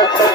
আচ্ছা আচ্ছা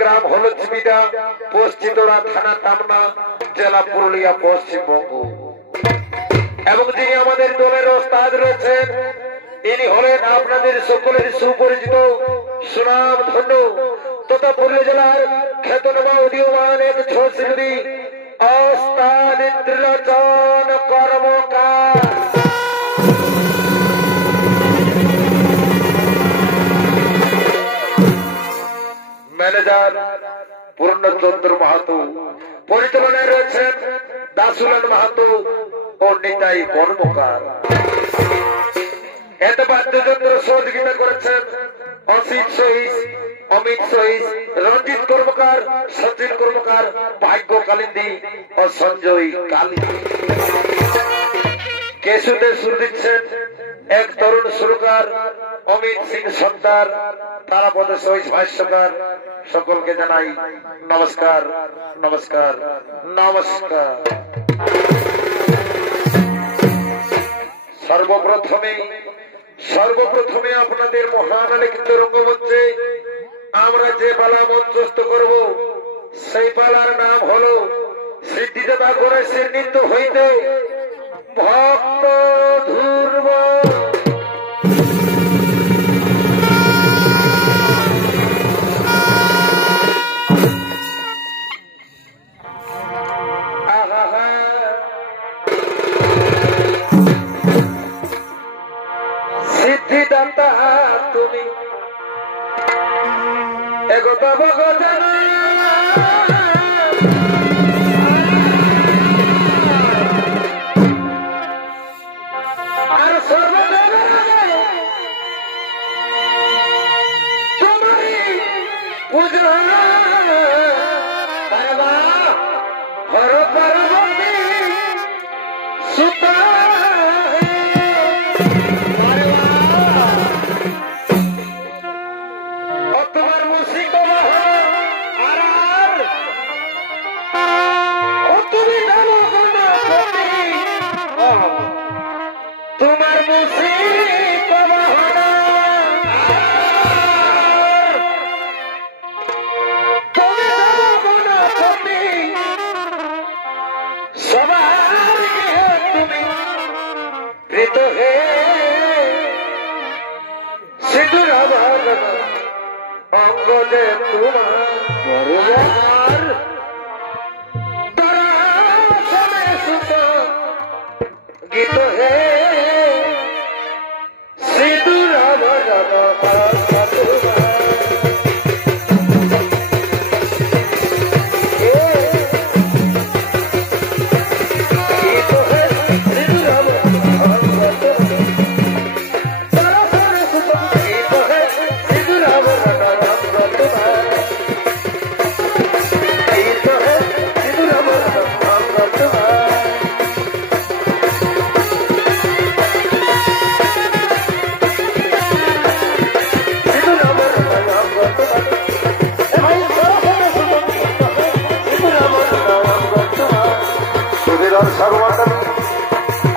গ্রাম হলো চিবিদা, পোস্ট চিতোড়া, থানা তামনা, জেলা পুরুলিয়া, পশ্চিমবঙ্গ। এবং যিনি আমাদের দলের ওস্তাদ রয়েছেন, ইনি হলেন আপনাদের সকলের সুপরিচিত সুনাম ধন্য তথা পুরুলিয়া জেলার খ্যাতনামা উদীয়মান এক ছোট শিল্পী ওস্তাদ ত্রিলোচন কর্মকার। ম্যানেজার পূর্ণচন্দ্র মাহাতো, পরিচালনায় রয়েছেন দাসুলাল মাহাতো ও নিতাই কর্মকার। এতে বাদ্যযন্ত্র সহযোগিতা করেছেন অসিত সহিস, অমিত সহিস, রঞ্জিত কর্মকার, সচিন কর্মকার, ভাগ্য কালিন্দি ও সঞ্জয় কালিন্দি। কেশুতে সুর দিচ্ছেন এক তরুণ সুরকার অমিত সিং সর্দার, তারাপদ সহিস ভাষ্যকার। সকলকে জানাই নমস্কার নমস্কার নমস্কার। সর্বপ্রথমে আপনাদের মহান লিখিত রঙ্গমঞ্চে আমরা যে পালা মঞ্চস্থ করব সেই পালার নাম হলো সিদ্ধিদাতা গণেশের নৃত্য হইতে ভক্ত ধ্রুব। সিদ্ধিদাতা তুমি একতা ভগবান আর সর্বদেব তুমি পূজা হর পার্বতী সুতা তোমার মুসিক বাহানা তুমি তুমি সবার তুমি প্রীত হে সিঁদুর অঙ্গ যে তোমার তারা সুত গীত হে সিঁদুর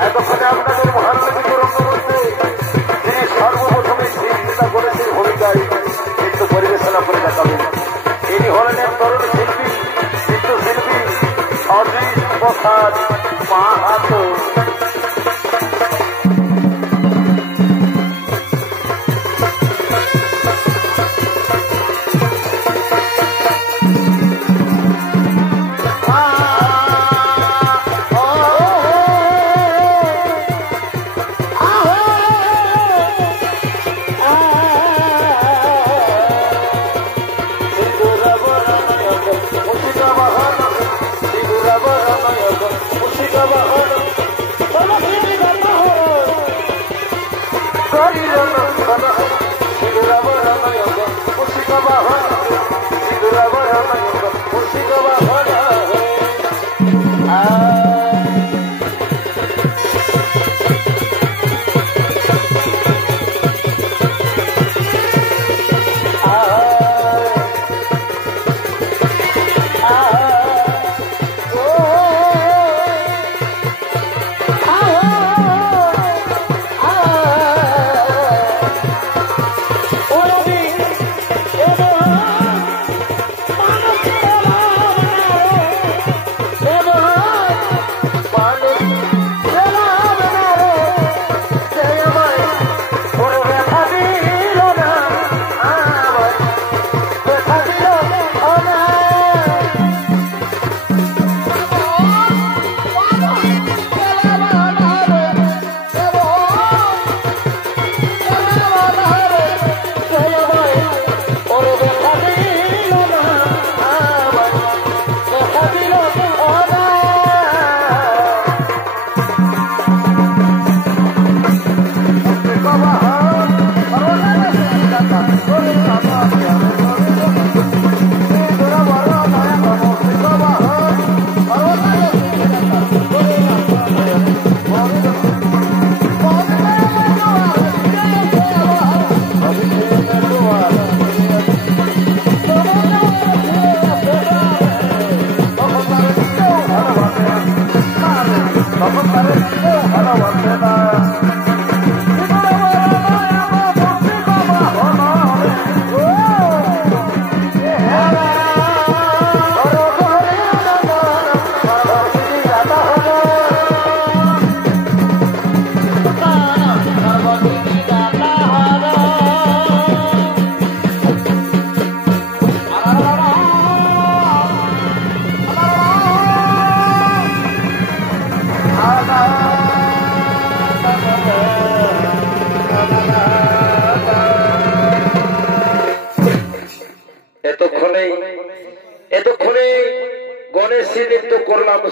এতক্ষণে আপনাদের মহান লিখিত রঙ্গমঞ্চে যিনি সর্বপ্রথমে সিদ্ধিদাতা গণেশের ভূমিকায় নৃত্য পরিবেশনা করে দেখাবেন, ইনি হলেন এক তরুণ শিল্পী, নৃত্যশিল্পী অজিত প্রসাদ মাহাতো।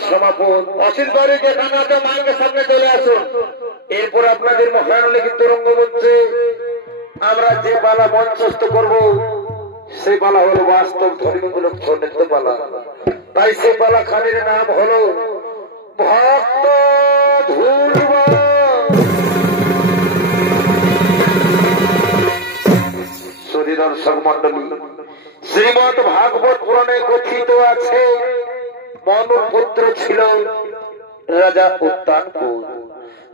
সমাপন। অসিত বাড়ি যেখানে আছে মাইকের সামনে চলে আসুন। এরপর আপনাদের মহানলিখিত রঙ্গমঞ্চে আমরা যে পালা মঞ্চস্থ করব সেই পালা হলো বাস্তব ধর্মীমূলক নৃত্য পালা। তাই সেই পালা খানির নাম হলো ভক্ত ধ্রুব। সুধী দর্শক মন্ডলী, শ্রীমদ ভাগবত পুরাণে কথিত আছে মনুর পুত্র ছিল রাজা উত্তানপুর।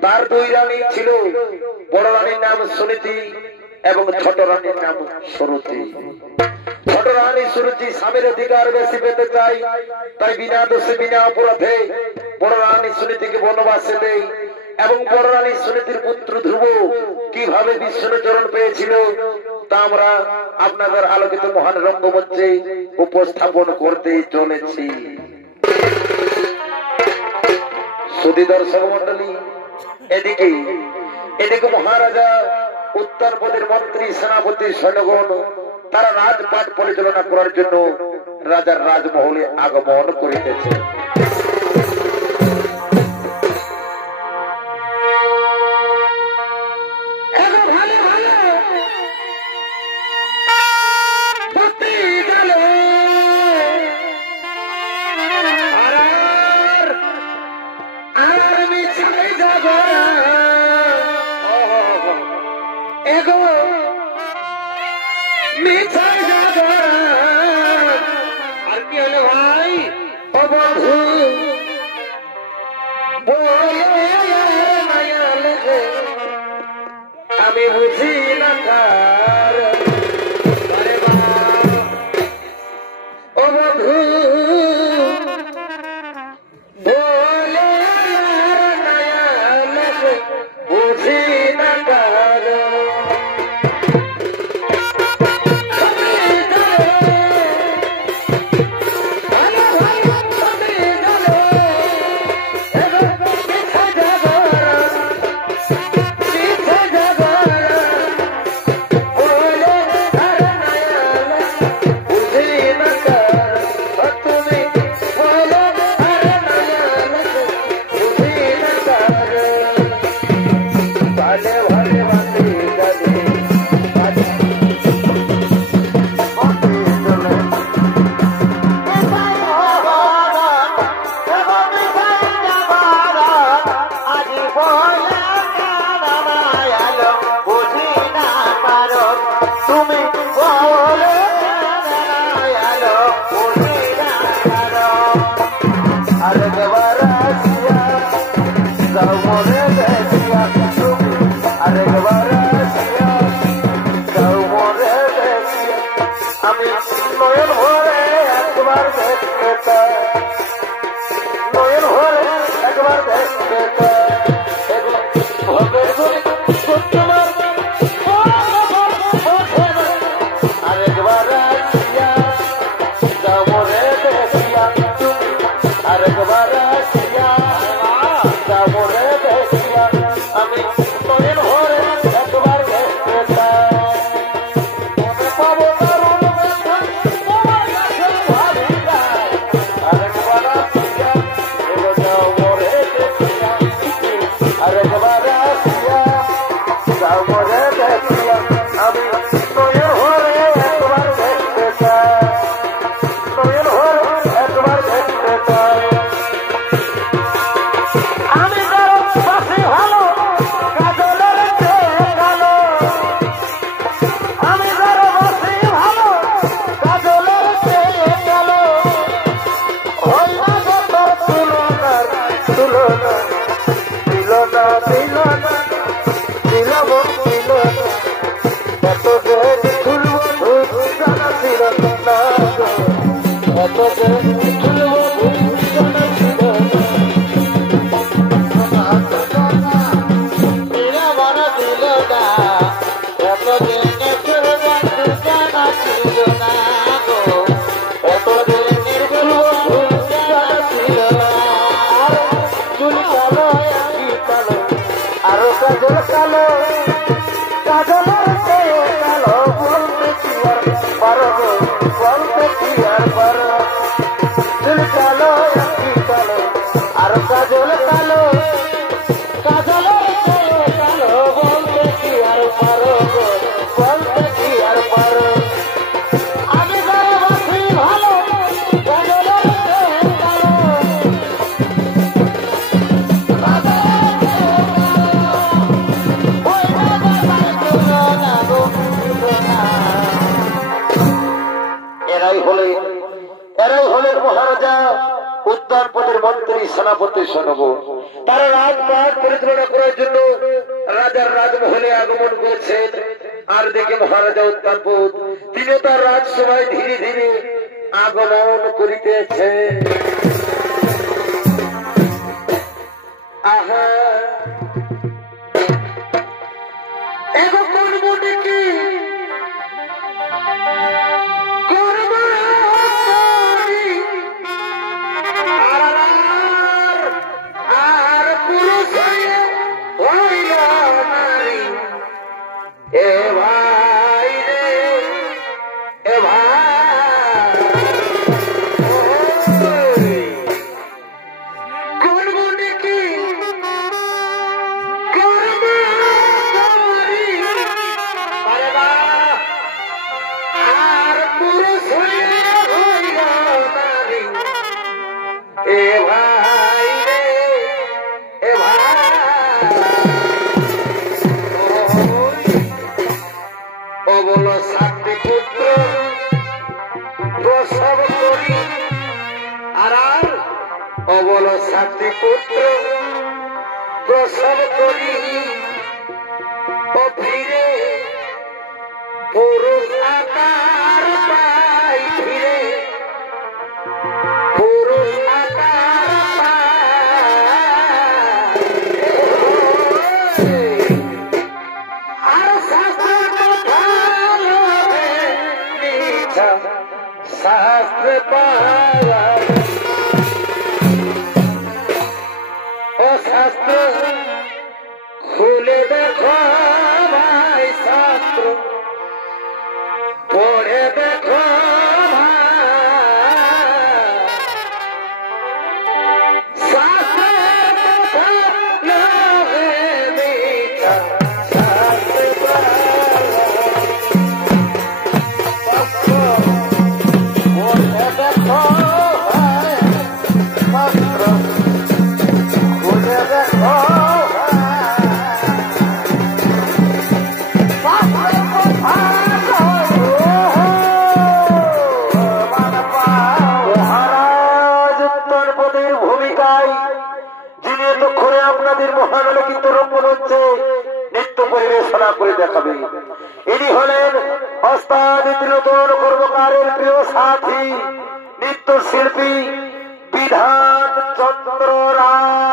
তার দুই রানী ছিল, বড় রানীর নাম সুনীতি এবং ছোট রানীর নাম সুরুচি। ছোট রানী সুরুচি স্বামীর অধিকার বেশি পেতে চাই, তাই বিনা দোষে বিনা অপরাধে বড় রানী সুনীতিকে বনবাসে দেয়। এবং বড় রানী সুনীতির পুত্র ধ্রুব কিভাবে বিষ্ণু চরণ পেয়েছিল তা আমরা আপনাদের আলোকিত মহান রঙ্গমঞ্চে উপস্থাপন করতে চলেছি। সুধী দর্শক মন্ডলী, এদিকে মহারাজা উত্তরপদের মন্ত্রী সেনাপতি সৈন্যগণ তারা রাজপাট পরিচালনা করার জন্য রাজার রাজমহলে আগমন করিতেছে। আমি বুঝি না কার ও বধু বলে বুঝি না কার। Chalo, মন্ত্রী সেনাপতি শোনব। তারা রাজপাট পরিচালনা করার জন্য রাজার রাজমহলে আগমন করেছেন। আর দেখে মহারাজা উত্তানবোধ তিনি তার রাজসভায় ধীরে ধীরে আগমন করিতেছে। আহা পুত্র প্রসব করি ও ফিরে পুরুষ আকার পাই, ফিরে পুরুষ আকার পাই। আর শাস্ত্র কথা মিথ্যা শাস্ত্র পাওয়া শাস্ত্র খুলে দেখো ভাই, শাস্ত্র পড়ে দেখো নৃত্য পরিবেশনা করে দেখাবে। ইনি হলেন ওস্তাদ নতুন কর্মকারের প্রিয় সাথী নৃত্য শিল্পী বিধান চন্দ্র রায়।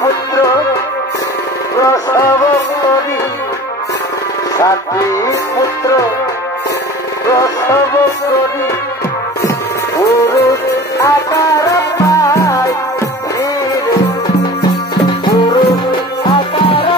পুত্র প্রসব করি, সাথী পুত্র প্রসব করি পুরুষ আকার পাই, ফিরে পুরুষ আকার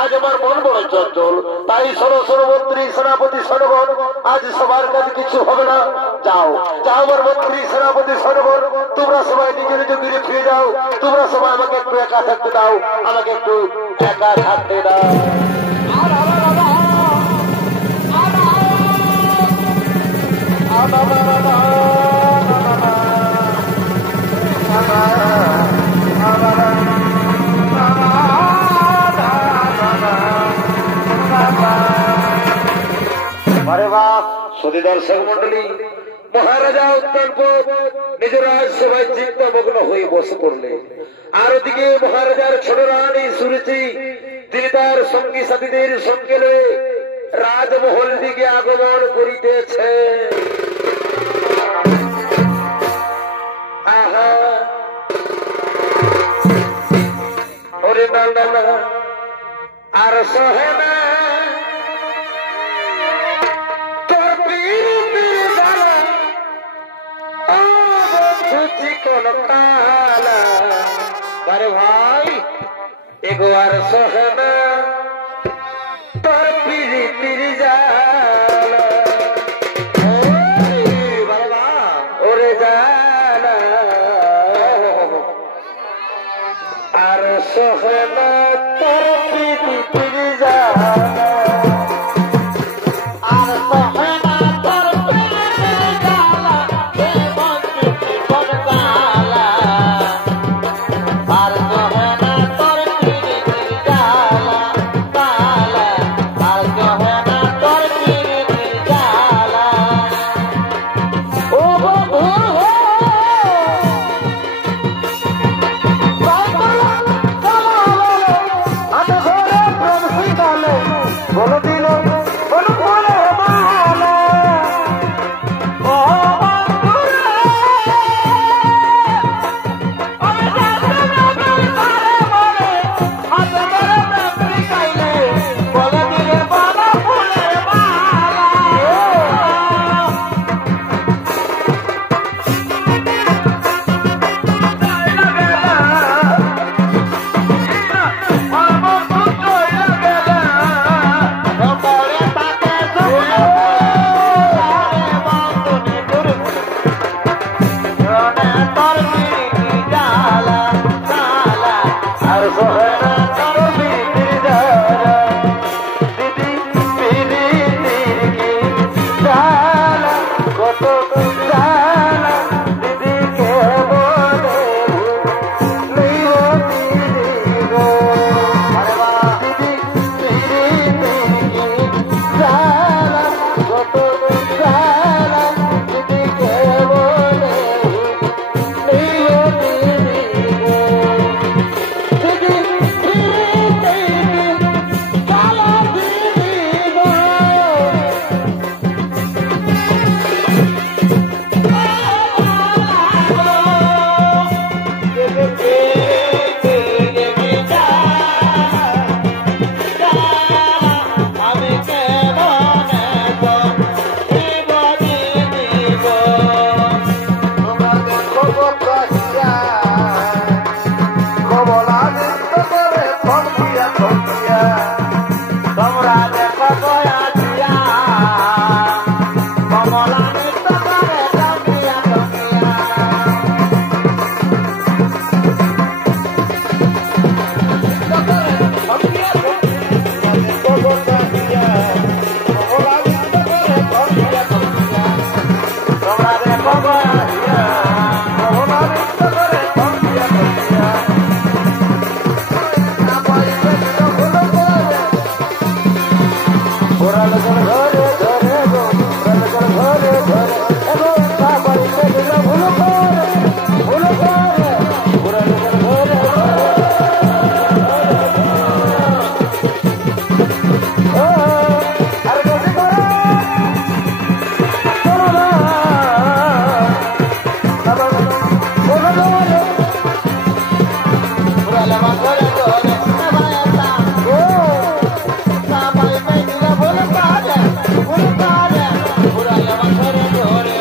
आज আমার মন বড় চঞ্চল, তাই শোনো শোনো মন্ত্রী সেনাপতি সনগণ, আজ সবার কাছে কিছু হবে না। যাও যাও আমার মন্ত্রী সেনাপতি সনগণ, তোমরা সবাই নিজে নিজে গিরে ফিরে যাও। তোমরা সবাই আমাকে একটু একা থাকতে দাও, আমাকে একটু একা থাকতে দাও। সুধী দর্শক মন্ডলী, মহারাজা অত্যন্ত নিজের রাজসভায় চিন্তামগ্ন হয়ে বসে পড়লেন। আর ওদিকে মহারাজার ছোট রানী সুরুচি, তিনি তার সঙ্গী সাথীদের সঙ্গে লয়ে রাজমহল দিকে আগমন করিতেছে। আহা ওরে না না না, আর সহে না ভাই এগোয়ার সহনা তোর পিড়ি পিড়ি জালা বাবা ওরে জালা আর সহনা তোর পিড়ি পিড়ি জালা তোর পিড়িতি জ্বালা জ্বালা আর সহে না তোর পিড়িতি জ্বালা দিদি পিড়িতির কি জ্বালা কত জ্বালা দিদি কে বলে নেই ও দিদি গো আরে বাবা দিদি পিড়িতির কি জ্বালা কত জ্বালা দিদি কে বলে নেই ও দিদি গো দিদি পিড়িতির কি জ্বালা দিদি গো আমি কেমন তোমরা দেখো বকাইয়া কমলা নৃত্য করে থমকিয়া থমকিয়া তোমরা দেখো বয়াজিয়া কমলা নৃত্য করে থমকিয়া থমকিয়া তোমরা দেখো বয়াজিয়া কমলা নৃত্য করে থমকিয়া থমকিয়া না পাইবে তো ভুলো করে ওরা লগন ঘরে ধরে গো ওরা লগন ঘরে ধরে এগো না পাইবে তো ভুলো করে ওরা লগন ঘরে ধরে ও আরে গতি করো চলো না আবার ওরা ধরে ওরা লগন ঘরে ধরে এবারে ও না পাইবে তো ভুলো করে ওরা লগন ঘরে ধরে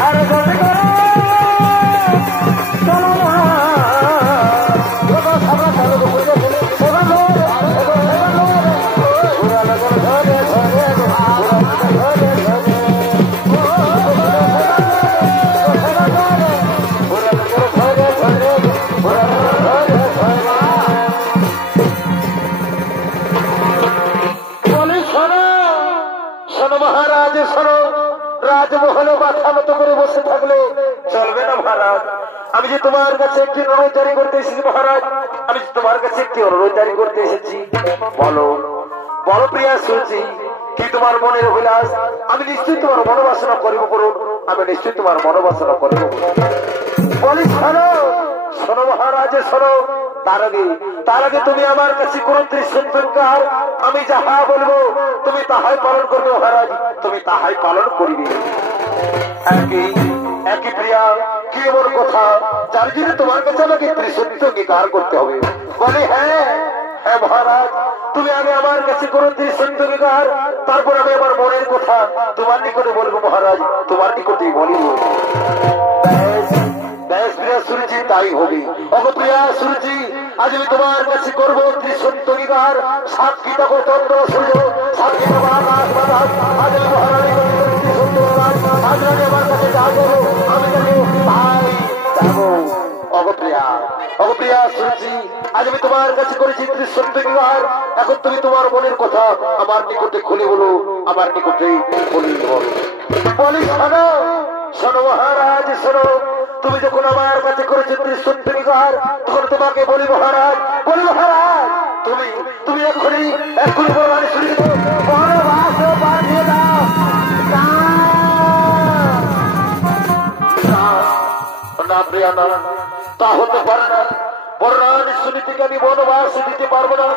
আরে গতি করো চলো না ওরা সাবরা চালু করে বলে ওরা ধরে ওরা লগন ঘরে ধরে ওরা লগন ঘরে ধরে মহারাজ শোনো রাজমহলে মাথা মতো করে বসে থাকলে চলবে না মহারাজ আমি যে তোমার কাছে একটি অনুরোধ জারি করতে এসেছি মহারাজ আমি যে তোমার কাছে একটি অনুরোধ জারি করতে এসেছি বলো বলো প্রিয়া সুচি কি তোমার মনের অভিলাষ আমি নিশ্চয়ই তোমার মনোবাসনা করিব করুন আমি নিশ্চয়ই তোমার মনোবাসনা করিব বলি শোনো শোনো মহারাজ শোনো তার আগে তুমি আমার কাছে কোন ত্রিসত্যকার আমি যাহা বলবো তুমি তাহাই পালন করবে মহারাজ তুমি তাহাই পালন করিবে একই প্রিয়া কি এমন কথা যার জন্য তোমার কাছে আমাকে ত্রিসত্য অঙ্গীকার করতে হবে বলে হ্যাঁ হ্যাঁ মহারাজ তুমি আগে আমার কাছে করো ত্রিসত্য অঙ্গীকার তারপর আমি আমার মনের কথা তোমার নিকটে বলবো মহারাজ তোমার নিকটেই বলিব বেশ প্রিয়া সুরজি তাই হবে অগো প্রিয়া সুরজি আজ আমি তোমার কাছে করবো ত্রিসত্য অঙ্গীকার সাত গীতা তন্ত্র সূর্য সাত গীতা আকাশ বাতাস আজ আমি মহারানী ত্রিসত্য আজ আমি আমার কাছে যাবো আমি যাবো ভাই যাবো অগপ্রিয়া সুরজি আজ আমি তোমার কাছে করেছি ত্রিসত্য অঙ্গীকার এখন তুমি তোমার মনের কথা আমার নিকটে খুলে বলো আমার নিকটে বলি বলি শোনো শোনো মহারাজ শোনো তুমি যখন আমার কাছে করেছো ত্রিসত্য অঙ্গীকার তখন তোমাকে বলি মহারাজ তুমি এক্ষুনি বলবানি শুনে পাঠিয়ে দাও না প্রিয়া না তা হতে পারে না বর্ণানী সুনীতিকে আমি বনবাস দিতে পারবো না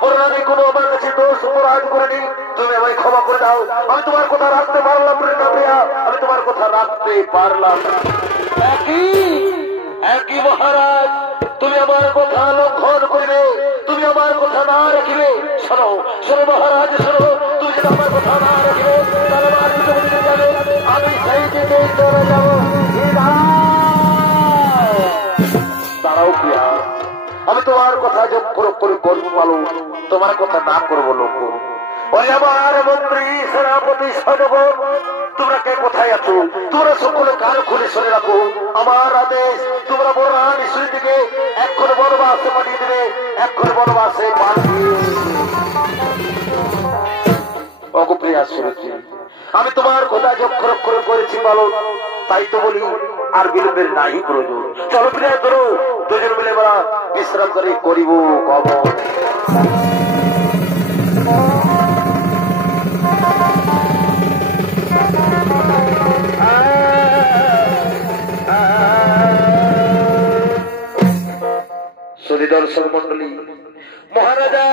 বর্ণানী কোনো আমার কাছে দোষ অপরাধ করেনি তুমি আমায় ক্ষমা করে দাও আমি তোমার কথা রাখতে পারলাম না প্রিয়া আমি তোমার কথা রাখতে পারলাম একই মহারাজ তুমি আমার কথা লঙ্ঘন করিবে তুমি আমার কথা না রাখিবে শোনো শোনো মহারাজ শোনো তুমি যদি আমার কথা না রাখিবে তাহলে আমি সেই দিকে চলে যাবো দাঁড়াও প্রিয়া আমি তোমার কথা যোগ করে করবো বলো, তোমার কথা না করবো লোক। ওই আমার মন্ত্রী সেনাপতি সৈন্য, তোমরা কে কোথায় আছো? তোমরা সকলে কান খুলে শুনে রাখো, আমার আদেশ তোমরা বড় রানী সুনীতিকে এক্ষণ বনবাসে পাঠিয়ে দেবে, এক্ষণ বনবাসে পাঠিয়ে। অগপ্রিয়া শুনেছি, আমি তোমার কথা যক্ষর করেছি বলো, তাই তো বলি আর বিলম্বের নাই প্রয়োজন। চলো প্রিয়া ধরো, দুজন মিলে আমরা বিশ্রাম করে করিব কব। দর্শক মন্ডলী, মহারাজা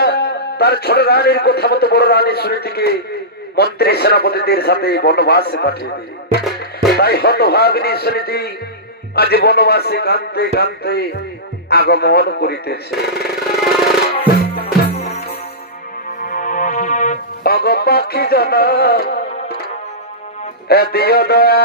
তার ছোট রানীর কথা মতো বড় রানী সুনীতিকে মন্ত্রী সেনাপতিদের সাথে বনবাসে পাঠিয়ে দিই। তাই হতভাগিনী সুনীতি আজ বনবাসে কাঁদতে কাঁদতে আগমন করিতেছে। অগ পাখি জানা দিও দয়া,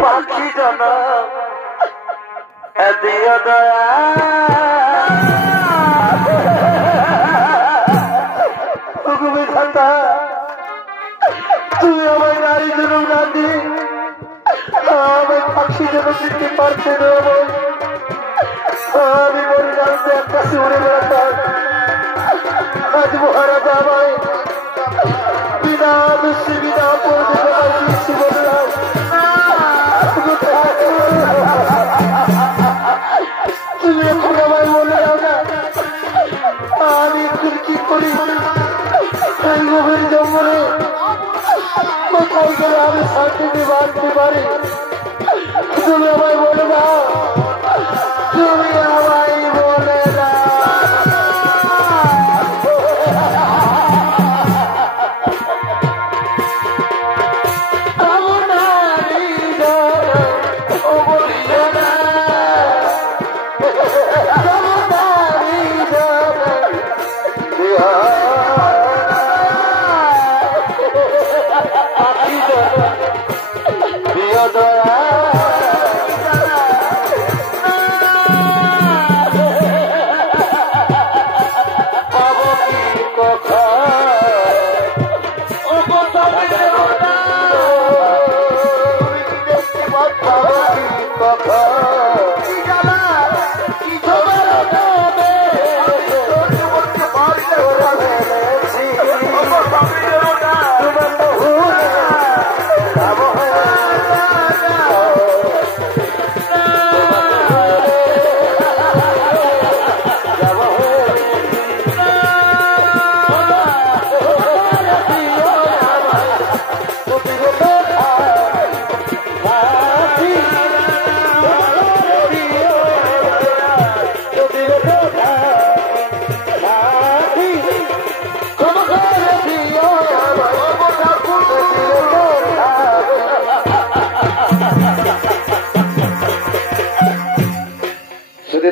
পাখি জানা দিও দয়া, তুমি আমার নারী জন্য রাধি, আমি পাখি যেন দিতে পারতে দেবো। আমি মরে জানতে একটা উড়ে বেড়াতাম, আজ মহারাজা আমায় বিনা দোষী বিনা পড়তে বললাম। তুমি এখন আমায় বলে দাও না, আমি এখন কি করি? এই গভীর জঙ্গলে কোথায় গেলে আমি শান্তিতে বাঁচতে পারি? তুমি আমায় বলে দাও, তুমি আমায় বলে দাও।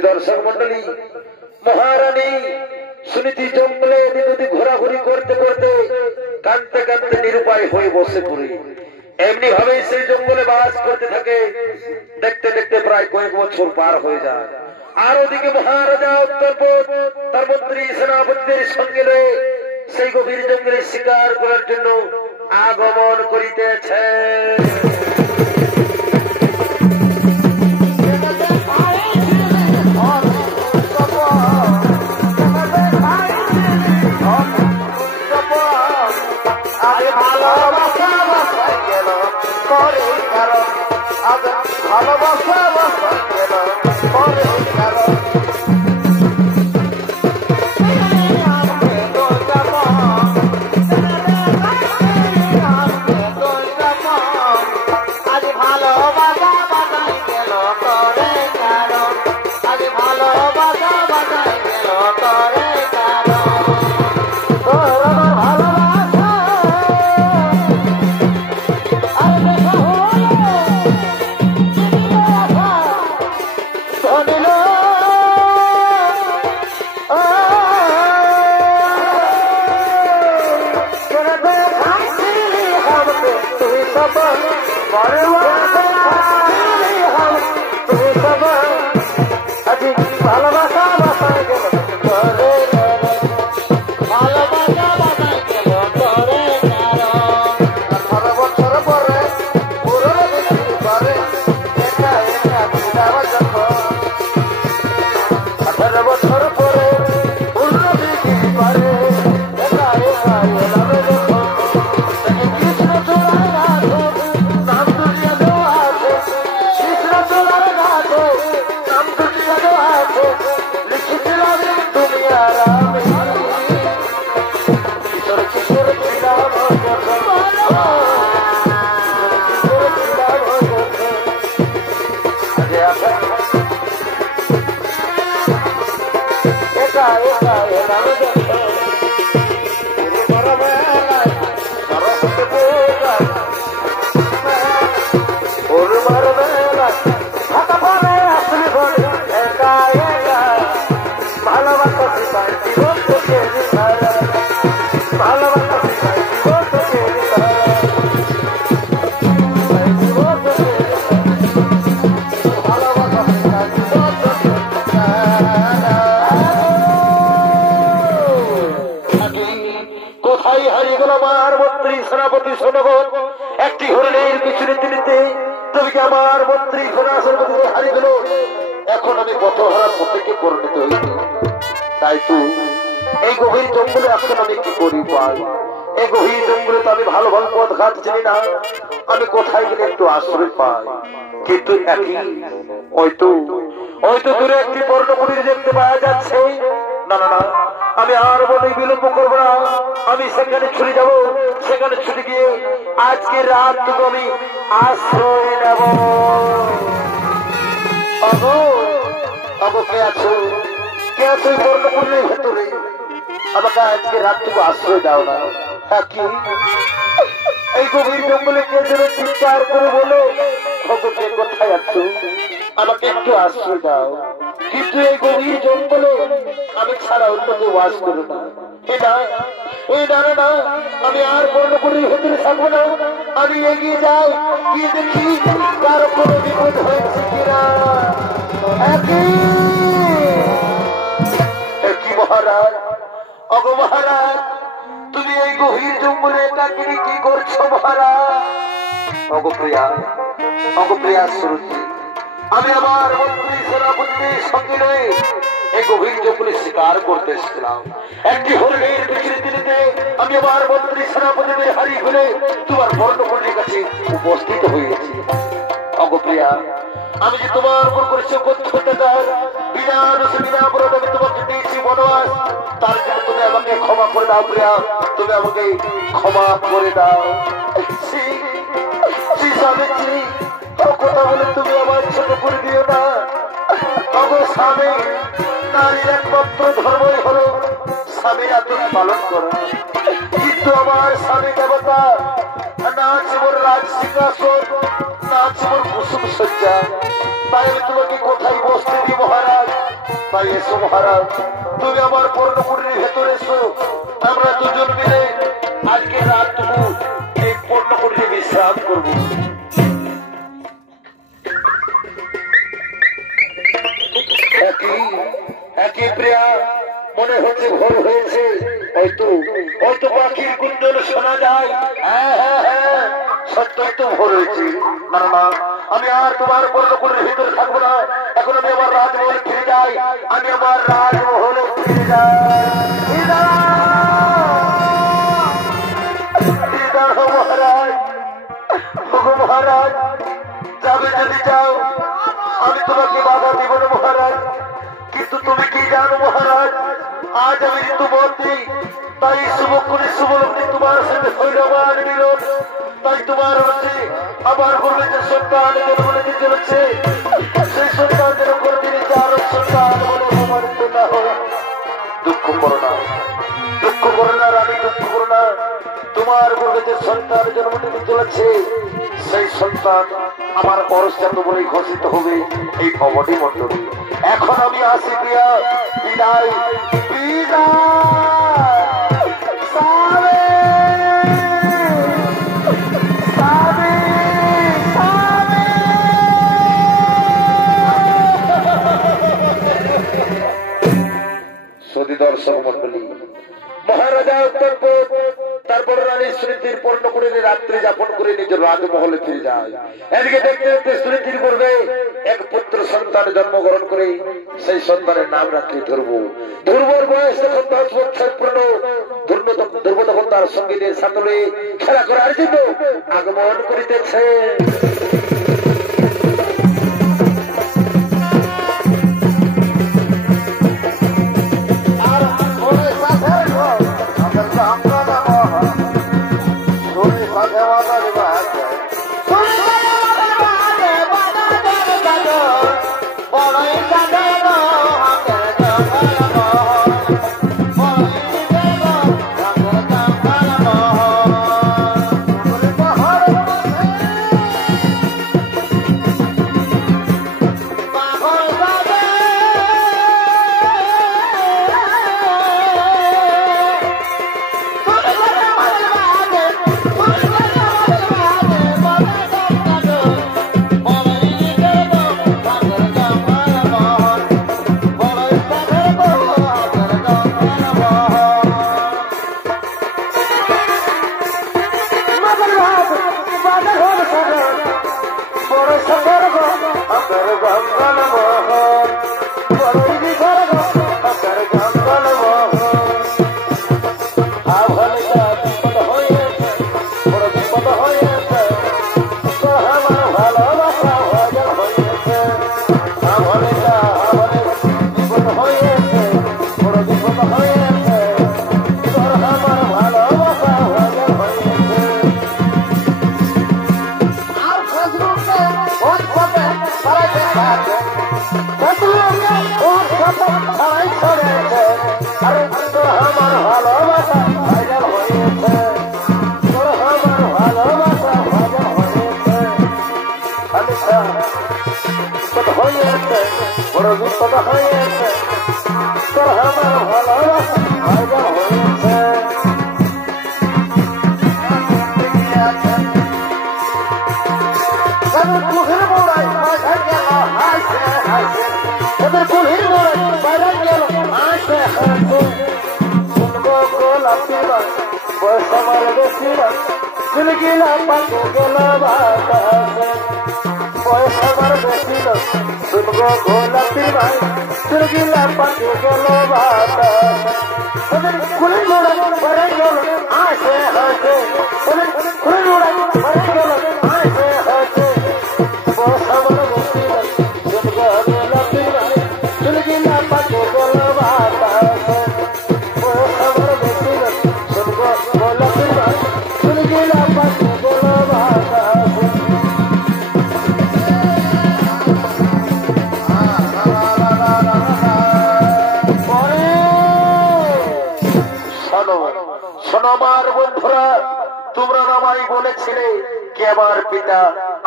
দর্শক মন্ডলী, মহারানী সুনীতি জঙ্গলে এদিক ঘোরাঘুরি করতে করতে কাঁদতে কাঁদতে নিরুপায় হয়ে বসে পড়ে। এমনি ভাবেই সেই জঙ্গলে বাস করতে থাকে। দেখতে দেখতে প্রায় কয়েক বছর পার হয়ে যায়। আর ওদিকে মহারাজা উত্তরপথ তার মন্ত্রী সেনাপতিদের সঙ্গে রয়ে সেই গভীর জঙ্গলে শিকার করার জন্য আগমন করিতেছে। ভালোবাসা গেল করে কারণ, ভালোবাসা গেল করে কারণ, আজ ভালোবাসা বাজাই গেল করে কারণ, আজ ভালোবাসা বাজাই গেল করে কারণ। सब बड़े তুমি সব আজি ভালোবাসা বাসায় গেল করে ভালোবাসা বাসায় গেল করে 18 বছর পরে পুরো বিক্রি করে একা একা বিদায় যখন 18 বছর পরে পুরো বিক্রি করে একা একা এলাবে যখন কৃষ্ণ চূড়ায় রাখো নাম দুনিয়া দেওয়া আছে কৃষ্ণ চূড়ায় রাখো নাম দুনিয়া দেওয়া আছে লিখেছিলাম দুনিয়ার আমি কিশোর কিশোর ছিলাম যখন কিশোর ছিলাম যখন আগে আসা একা একা এলাবে যখন বড় বেলায় বড় হতে বোঝায় ওর মার বেলায় হাতা পরে আসলে ঘরে একা একা ভালোবাসা সিপাই জীবন থেকে সারা ভালোবাসা সিপাই জীবন থেকে সারা জীবন থেকে ভালোবাসা সিপাই জীবন থেকে কোথায় হারিয়ে গেল আমার মন্ত্রী সেনাপতি সোনগর একটি হরিণের পিছনে তিনিতে তুমি কি আমার মন্ত্রী সেনাপতি হারিয়ে গেল এখন আমি পথহারা পথেকে পরিণত হয়েছি তাই তো এই গভীর জঙ্গলে এখন আমি কি করি পাই এই গভীর জঙ্গলে তো আমি ভালো ভালো পথ ঘাট চিনি না আমি কোথায় গেলে একটু আশ্রয় পাই কিন্তু একই হয়তো দূরে একটি পর্ণকুটির দেখতে পাওয়া যাচ্ছে না না না আমি আর বলে বিলম্ব করবো না আমি সেখানে ছুটে যাব সেখানে ছুটে গিয়ে আজকে রাতটুকু আমি আশ্রয় নেব কে আছো এই পর্ণকুটির ভেতরে আমাকে আজকে রাতটুকু আশ্রয় দাও না কি এই গভীর জঙ্গলে কে যেন চিৎকার করে বলো ভগবান কোথায় আছো আমাকে একটু আশ্রয় দাও কিন্তু এই গভীর জঙ্গলে আমি ছাড়া অন্য কেউ বাস করো না না আমি আর পর্ণকুটির ভেতরে থাকবো না আমি এগিয়ে যাই কি দেখি কারো কোনো বিপদ হয়েছে কিনা একই মহারাজ অগ মহারাজ তুমি এই গভীর জঙ্গলে এটাকে কি করছো মহারাজ অগপ্রিয়া শ্রুতি আমি আমার মন্ত্রী সেনাপতির সঙ্গে নিয়ে এই গভীর জঙ্গলে শিকার করতে এসেছিলাম একটি হরিণের পিছনে তিনিতে আমি আমার মন্ত্রী সেনাপতিদের হারিয়ে ফেলে তোমার পর্ণকুটির কাছে উপস্থিত হয়েছি অগপ্রিয়া আমি যে তোমার উপর করেছি অত্যাচার বিনা দোষে বিনা অপরাধ আমি তোমাকে দিয়েছি বনবাস তার জন্য তুমি আমাকে ক্ষমা করে দাও প্রিয়া তুমি আমাকে ক্ষমা করে দাও স্বামীজি কথা বলে তুমি আমার ছোট করে দিও না স্বামী নারীর একমাত্র ধর্মই হলো স্বামীর আদেশ পালন করা কিন্তু আমার স্বামী দেবতা না আছে মোর রাজ সিংহাসন না আছে মোর কুসুম সজ্জা তাই আমি তোমাকে কোথায় বসতে দিই মহারাজ তাই এসো মহারাজ তুমি আমার পর্ণকুটির ভেতরে এসো আমরা দুজন মিলে আজকে রাতটুকু এই পর্ণকুটিরে বিশ্রাম করবো একই প্রিয়া মনে হচ্ছে ভোর হয়েছে হয়তো পাখির কুঞ্জন শোনা যায় হ্যাঁ সত্যই তো ভোর হয়েছে না না আমি আর তোমার পর্ণকুটির ভিতরে থাকবো না এখন আমি আমার রাজমহলে ফিরে যাই আমি আমার রাজমহলে ফিরে যাই মহারাজ মহারাজ যাবে যদি যাও আমি তোমাকে বাধা দিব না মহারাজ কিন্তু তুমি কি জানো মহারাজ আজ আমি ঋতুমন্ত্রী তাই শুভক্ষণে শুভলগ্নে তোমার সাথে হইলমান মিলন তাই তোমার হচ্ছে আমার পূর্বে যে সন্তান জন্ম নিতে চলেছে সেই সন্তানদের উপর তিনি চার সন্তান বলে প্রমাণিত না হয় দুঃখ করো না রানী দুঃখ করো না তোমার পূর্বে যে সন্তান জন্ম নিতে চলেছে সেই সন্তান আমার পরশজাত বলেই ঘোষিত হবে এই ভবনী মণ্ডলী এখন আমি আসি প্রিয়া বিদায় বিদায় সম্পন্ন করে রাত্রি যাপন করে নিজের রাজমহলে ফিরে যায়। এদিকে দেখতে দেখতে সুনীতির পূর্বে এক পুত্র সন্তান জন্মগ্রহণ করে সেই সন্তানের নাম রাখি ধ্রুব। ধ্রুবর বয়স তখন 10 বছর পূর্ণ। ধ্রুব তখন তার সঙ্গীদের সাথে খেলা করার জন্য আগমন করিতেছে।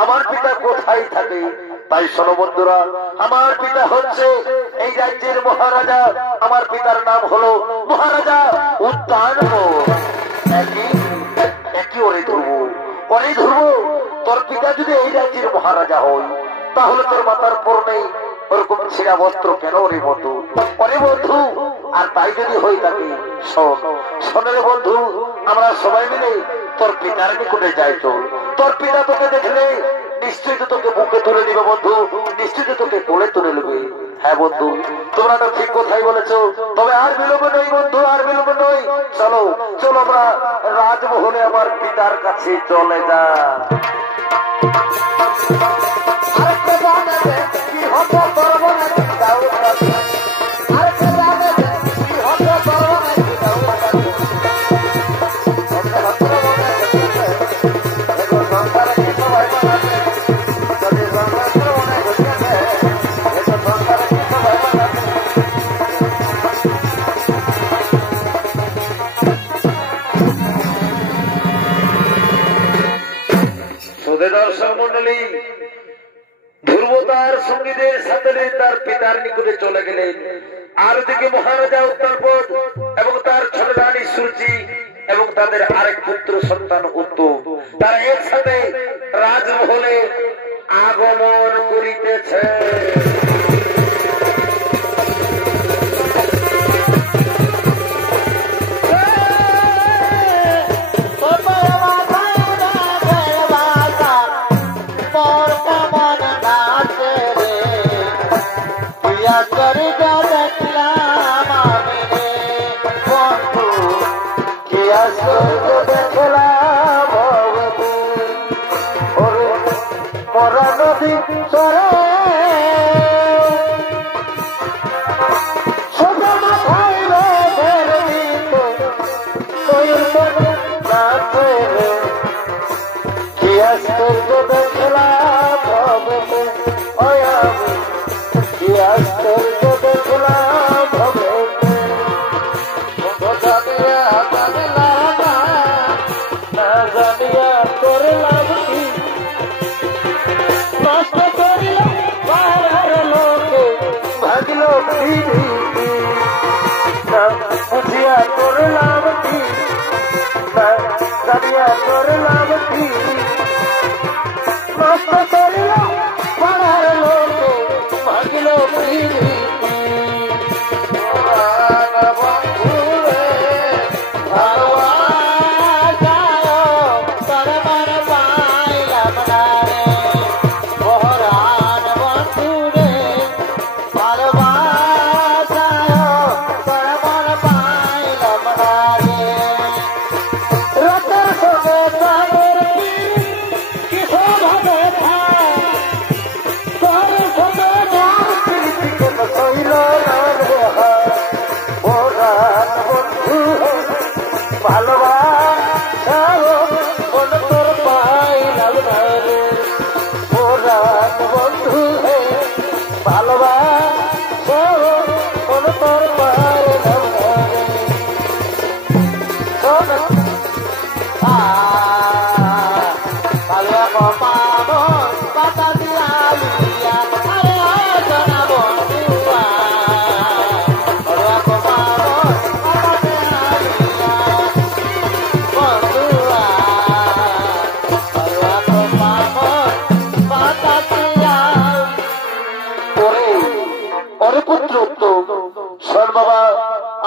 আমার পিতা কোথায় থাকে? তাই শোনো বন্ধুরা, আমার পিতা হচ্ছে এই রাজ্যের মহারাজা। আমার পিতার নাম হলো মহারাজা উদ্যান। একই ওরে ধ্রুব, তোর পিতা যদি এই রাজ্যের মহারাজা হয় তাহলে তোর মাথার পরনে ওরকম ছিঁড়া বস্ত্র কেন রে বন্ধু? ওরে বন্ধু, আর তাই যদি হয়ে থাকে শোনে বন্ধু, আমরা সবাই মিলে তোর পিতার নিকটে যাই। তোর পিতা তোকে দেখলে নিশ্চয়ই তো তোকে বুকে তুলে নিবে বন্ধু, নিশ্চয়ই তোকে কোলে তুলে নেবে। হ্যাঁ বন্ধু, তোমরা তো ঠিক কথাই বলেছো। তবে আর বিলম্ব নেই বন্ধু, আর বিলম্ব নই। চলো চলো আমরা রাজমহলে আমার পিতার কাছে চলে যা। দর্শক মন্ডলী, ধ্রুব তার সঙ্গীদের সাথে তার পিতার নিকটে চলে গেলেন। আর দিকে মহারাজা উত্তরপদ এবং তার ছোট রানী সূর্যি এবং তাদের আরেক পুত্র সন্তান উত্তম, তারা একসাথে রাজমহলে আগমন করিতেছে। Bye-bye. চরে সোজা মাথায় রোদের দিত ময়ূর না পেলে কি আশ্চর্য দেখলাম ভবেতে ওই আমি কি আশ্চর্য দেখলাম ভবেতে জানিয়া জানলাম না জানিয়া করলাম কি নষ্ট করিল পাড়ার লোকে ভাগল পৃথিবী না বুঝিয়া করলাম কি না জানিয়া করলাম কি নষ্ট করিল পাড়ার লোকে ভাগল পৃথিবী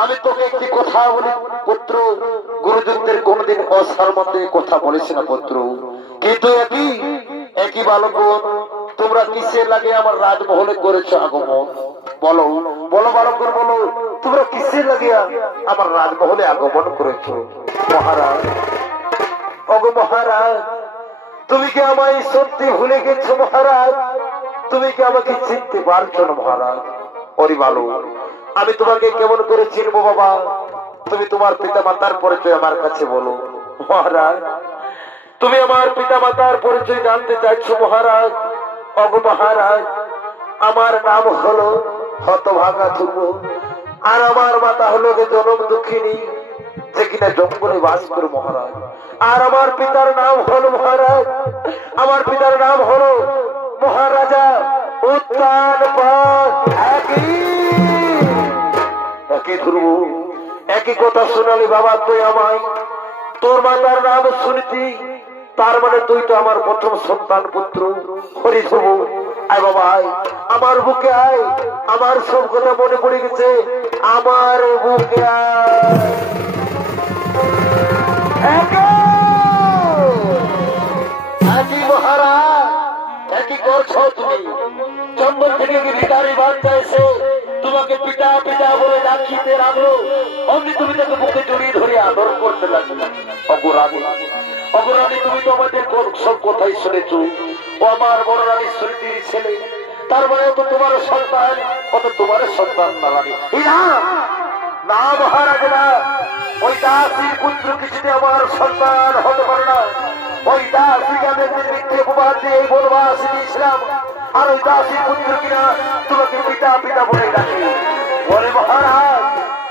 আমি তোকে একটি কথা বলি পুত্র গুরুজনদের কোনদিন অসম্মানে কথা বলেছি না পুত্র কিন্তু একই বালক তোমরা কিসের লাগে আমার রাজমহলে করেছো আগমন বলো বলো বালকগণ বলো তোমরা কিসের লাগে আমার রাজমহলে আগমন করেছো মহারাজ অগো মহারাজ তুমি কি আমায় সত্যি ভুলে গেছো মহারাজ তুমি কি আমাকে চিনতে পারছো না মহারাজ ওরে বালক আমি তোমাকে কেমন করে চিনবো বাবা তুমি তোমার পিতা মাতার পরিচয় আমার কাছে বলো মহারাজ তুমি আমার পিতা মাতার পরিচয় জানতে চাইছো মহারাজ অগো মহারাজ আমার নাম হলো হতভাগা ধ্রুব আর আমার মাতা হলো জনম দুঃখিনী যে কিনা জঙ্গলে বাস করে মহারাজ আর আমার পিতার নাম হলো মহারাজ আমার পিতার নাম হলো মহারাজা উত্তানপাদ একই ধ্রুব একই কথা শোনালি বাবা তুই আমায় তোর মাতার নাম শুনতি তার মানে তুই তো আমার প্রথম সন্তান পুত্র হরি ধ্রুব আয় বাবা আয় আমার বুকে আয় আমার সব কথা মনে পড়ে গেছে আমার বুকে আয় মহারাজ একই করছো তুমি জঙ্গল থেকে ভিখারি বাচ্চা এসে তোমাকে পিতা পিতা বলে ডাকিতে রাখলো অমনি তুমি তাকে বুকে জড়িয়ে ধরে আদর করতে লাগলে অগরানী অগরানী তুমি তো আমাদের সব কথাই শুনেছো ও আমার বড় রানী সুরীতির ছেলে তার মানে তো তোমার সন্তান কত তোমার সন্তান না রানী না মহারাজ না ওই দাসীর পুত্র কিছুতে আমার সন্তান হতে পারে না ওই দাসীকে আমি একদিন মিথ্যে উপবাদ দিয়ে বনবাস দিয়েছিলাম আর ওই দাসীর পুত্র কিনা তোমাকে পিতা পিতা বলে ডাকে বলে মহারাজ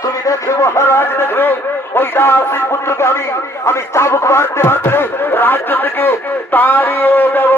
তুমি দেখবে মহারাজ দেখবে ওই দাসীর পুত্রকে আমি চাবুক মারতে মারতে রাজ্য থেকে তাড়িয়ে দেব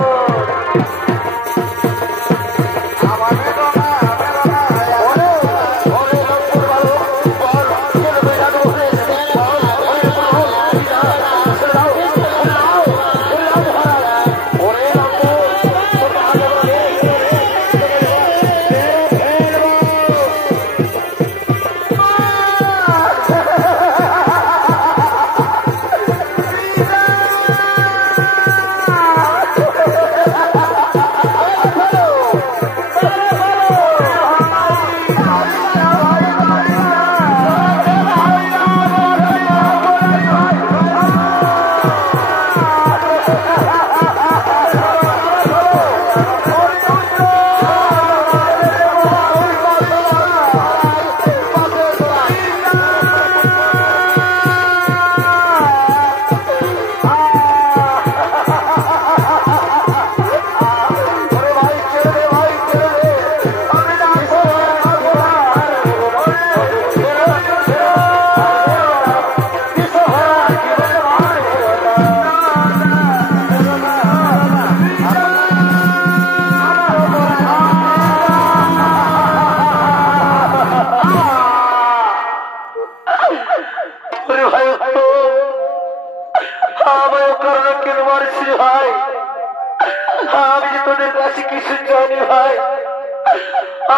আমি যে তোদের কাছে কিছু জানি ভাই,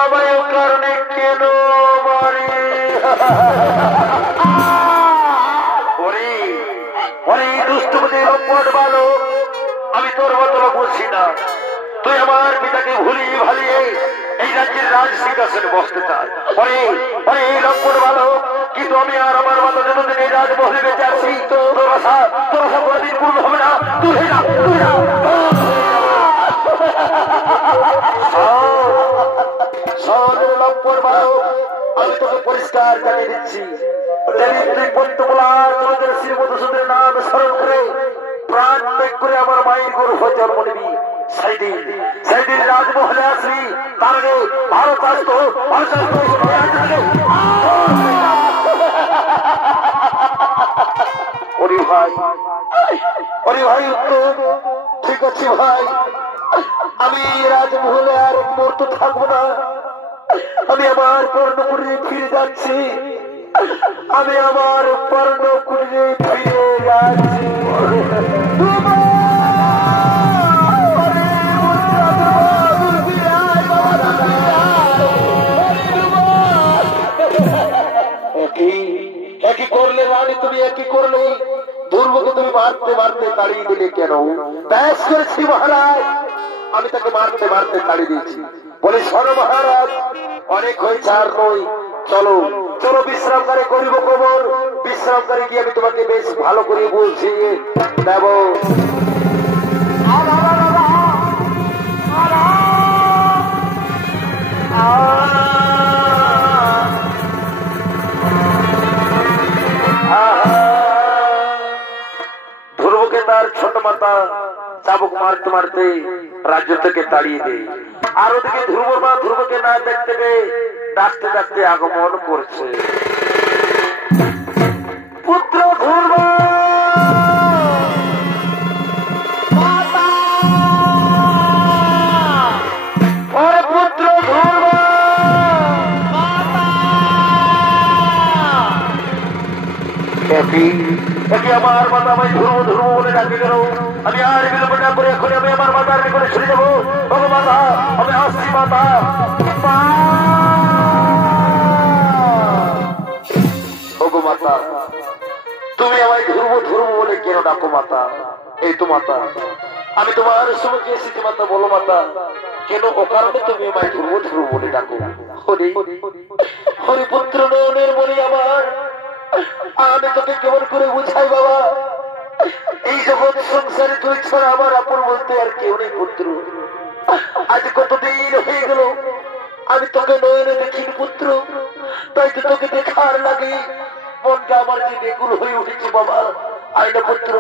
আমায় ও কারণে কেন মারি? ওরে দুষ্টুপতি লম্পট বালক, আমি তোর মতো বুঝি না। তুই আমার পিতাকে ভুলিয়ে ভালিয়ে এই রাজ্যের রাজ সিংহাসনে বসতে চাই। ওরে এই লম্পট বালক, কিন্তু আমি আর আমার মতো যতদিন এই রাজমহলে বেঁচে আছি, তোর আশা কোনদিন পূর্ণ হবে না। তুই না শহরের লম্পট বালক, আমি তোকে পরিষ্কার জানিয়ে দিচ্ছি, তুই পদ্মপলার তোদের শ্রী মধুসূদনের নাম স্মরণ করে প্রাণ ত্যাগ করে আমার মায়ের গর্ভ জন্ম নিবি, সেদিন রাজমহলে আসবি। তার আগে ভারত আসতো ভাই উত্তম, ঠিক আছে ভাই, আমি রাজমহলে আর মুহূর্ত থাকবো না। আমি আমার পর্ণকুটিরে ফিরে যাচ্ছি, আমি আমার পর্ণকুটিরে ফিরে যাচ্ছি। একই করলে রানী, তুমি একই করলে দুর্গকে তুমি মারতে মারতে তাড়িয়ে দিলে কেন? ব্যাস করেছি মহারাজ, আমি তাকে মারতে মারতে তাড়িয়ে দিয়েছি। বলে শোনো মহারাজ, অনেক হয়েছে আর নই, চলো চলো বিশ্রাম করে করিব কবর। বিশ্রাম করে গিয়ে আমি তোমাকে বেশ ভালো করে বলছি দেব। ধ্রুবকে তার ছোট মাতা চাবুক মারতে মারতে রাজ্য থেকে তাড়িয়ে দেয়। আর ওদিকে ধ্রুব মা ধ্রুবকে না দেখতে পেয়ে ডাকতে ডাকতে আগমন করছে। পুত্র ধ্রুব, পুত্র ধ্রুব, আমার মাতা ভাই ধ্রুব ধ্রুব বলে ডাকে গেল। আমি আর বিলম্ব না করে এখন আমি আমার মাতার নিকটে ছুটে যাবো। ওগো মাতা, আমি আসছি মাতা। ওগো মাতা, তুমি আমায় ধ্রুব ধ্রুব বলে কেন ডাকো মাতা? এই তো মাতা, আমি তোমার সময় এসেছি মাতা। বলো মাতা, কেন ও কারণে তুমি আমায় ধ্রুব ধ্রুব বলে ডাকো? হরি পুত্র নয়নের মনি আমার, আমি তোকে কেমন করে বুঝাই বাবা? এই জগৎ সংসারে তুই ছাড়া আমার আপন বলতে আর কেউ নেই পুত্র। আজ কতদিন হয়ে গেল আমি তোকে নয়নে দেখিনি পুত্র, তাই তো তোকে দেখার লাগে মনটা আমার যে বেকুল হয়ে উঠেছে বাবা। আয়না পুত্র,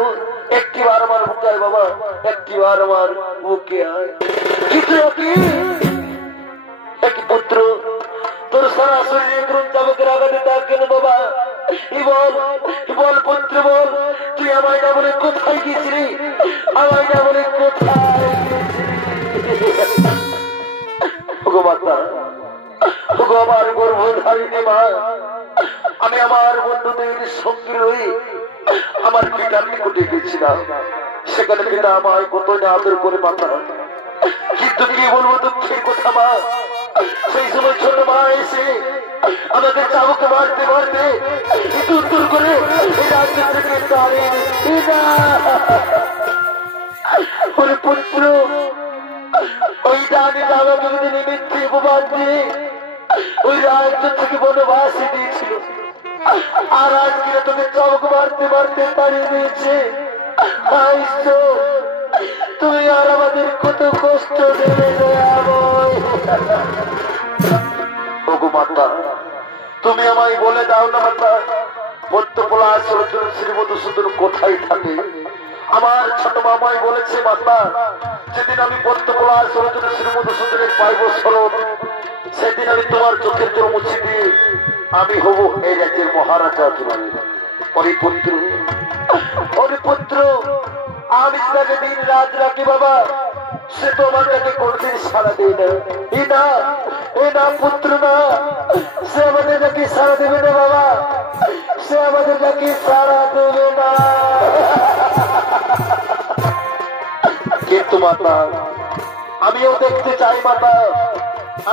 একটিবার আমার বুকে আয় বাবা, একটিবার আমার বুকে আয়। কি পুত্র, তোর সারা শরীরে করুন চাবকের আঘাতে দাগ কেন বাবা? বল পুত্র বল, তুই আমায় না বলে কোথায় গেছিলি? আমায় না বলে কোথায় আমার গর্ভধারিণী মা, আমি আমার বন্ধুদের সঙ্গে রই আমার পিতার নিকটে গেছিলাম। সেখানে পিতা আমায় কত আদর করে মাথা, কিন্তু কি বলবো দুঃখের কথা মা, সেই সময় ছোট মা এসে আমাকে চাবুকে মারতে মারতে দূর দূর করে পুত্র ওই ডানে আমাকে মিথ্যে উপবাদ দিয়ে ওই রাজ্য থেকে বনবাসে দিয়েছিল। আর আজকে তোকে চাবুক মারতে মারতে তাড়িয়ে দিয়েছে। তুমি আর আমাদের কত কষ্ট দেবে মাতা, তুমি আমায় বলে দাও না মাতা, পদ্মপলা শ্রী মধুসূদন কোথায় থাকে? আমার ছোট মামাই বলেছে মাতা, যেদিন আমি পদ্মপলা শ্রী মধুসূদনের পাইব স্মরণ, সেদিন আমি তোমার চোখের জল মুছে দিয়ে আমি হব এই রাজ্যের মহারাজা। ওরে পুত্র, আমি তাকে দিন রাত রাখি বাবা, সে তো আমার কাছে কোনদিন সারা দেয় না। পুত্র না, সে আমাদের কাছে সারা দেবে না বাবা, সে আমাদের কাছে সারা দেবে না। কিন্তু মাতা, আমিও দেখতে চাই মাতা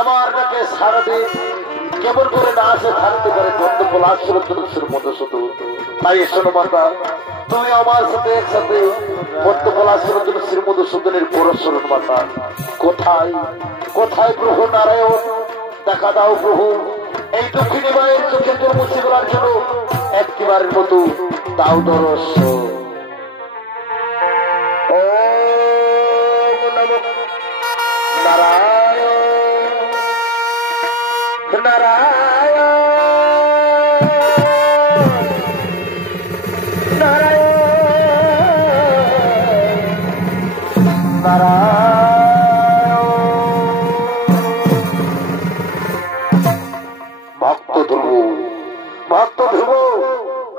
আমার নাকে সারাদিন কেমন করে না আসে থাকতে পারে বন্ধুকুল আশ্রমের মতো শুধু। তাই শোনো মাতা, তুমি আমার সাথে একসাথে বন্ধুকুল আশ্রমের মধুসূদনের পরশুরণ মাতা। কোথায় কোথায় প্রভু নারায়ণ, দেখা দাও প্রভু। এই দক্ষিণী মায়ের চোখে তোর মুছে দেওয়ার জন্য একবারের মতো দাও দরস। নারায়ণ নারায়ণ নারায়ণ নারায়ণ। ভক্ত ধ্রুব, ভক্ত ধ্রুব,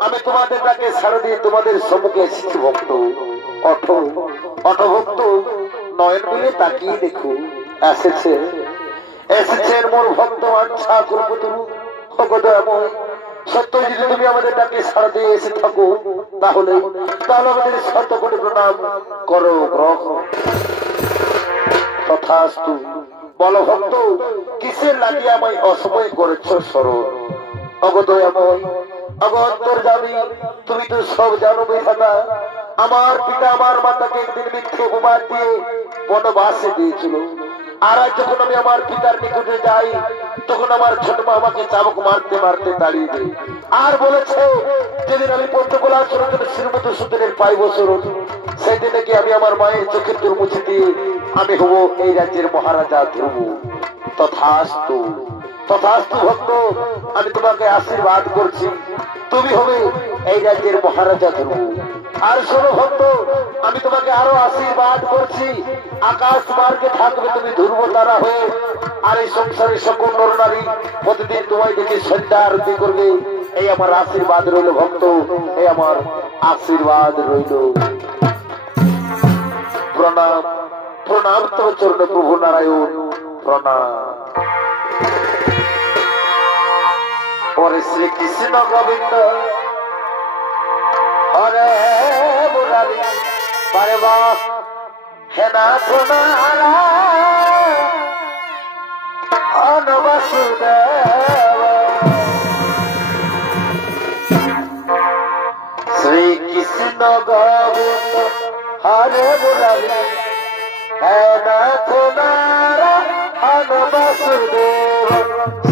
আমি তোমাদের ডাকে সাড়া দিয়ে তোমাদের সম্মুখে এসেছি ভক্ত। অটভক্ত নয়ন মিলে তাকিয়ে দেখো, এসেছেন মোর ভক্ত আচ্ছা কল্পতরু। দয়াময়, সত্য যদি তুমি আমাদের ডাকে সাড়া দিয়ে এসে থাকো, তাহলে আমাদের শত কোটি প্রণাম করো গ্রহণ। তথাস্তু। বলো ভক্ত, কিসের লাগিয়ে আমায় অসময় করেছ স্মরণ? অগদয়াময়, অগন্তর্যামী, তুমি তো সব জানো বিধাতা। আমার পিতা আমার মাতাকে একদিন মিথ্যে উপবাদ দিয়ে বনবাসে দিয়েছিল। আর আজ যখন আমি আমার পিতার নিকটে যাই, তখন আমার ছোট মা আমাকে চাবুক মারতে মারতে দাঁড়িয়ে দেয় আর বলেছে, যেদিন আমি পদ্মকলা চরণের শ্রীমধুসূদনের পাইব শরণ, সেদিন নাকি আমি আমার মায়ের চোখের দূর মুছে দিয়ে আমি হব এই রাজ্যের মহারাজা ধ্রুব। তথাস্তু। তথাস্তু ভক্ত, আমি তোমাকে আশীর্বাদ করছি, তুমি হবে এই রাজ্যের মহারাজা ধ্রুব। আর শোনো ভক্ত, আমি তোমাকে আরো আশীর্বাদ করছি, আকাশ মার্গে থাকবে তুমি ধ্রুব তারা হয়ে। আর এই সংসারের সকল নর নারী প্রতিদিন তোমায় দেখে সন্ধ্যা আরতি করবে। এই আমার আশীর্বাদ রইল ভক্ত, এই আমার আশীর্বাদ রইল। প্রণাম প্রণাম তব চরণ প্রভু নারায়ণ, প্রণাম। পরে শ্রীকৃষ্ণ গোবিন্দ হরে মুরারি বারে বা হে নাথ নারায়ণ বাসুদেব। শ্রীকৃষ্ণ গোবিন্দ হরে মুরারি হে নাথ নারায়ণ বাসুদেব।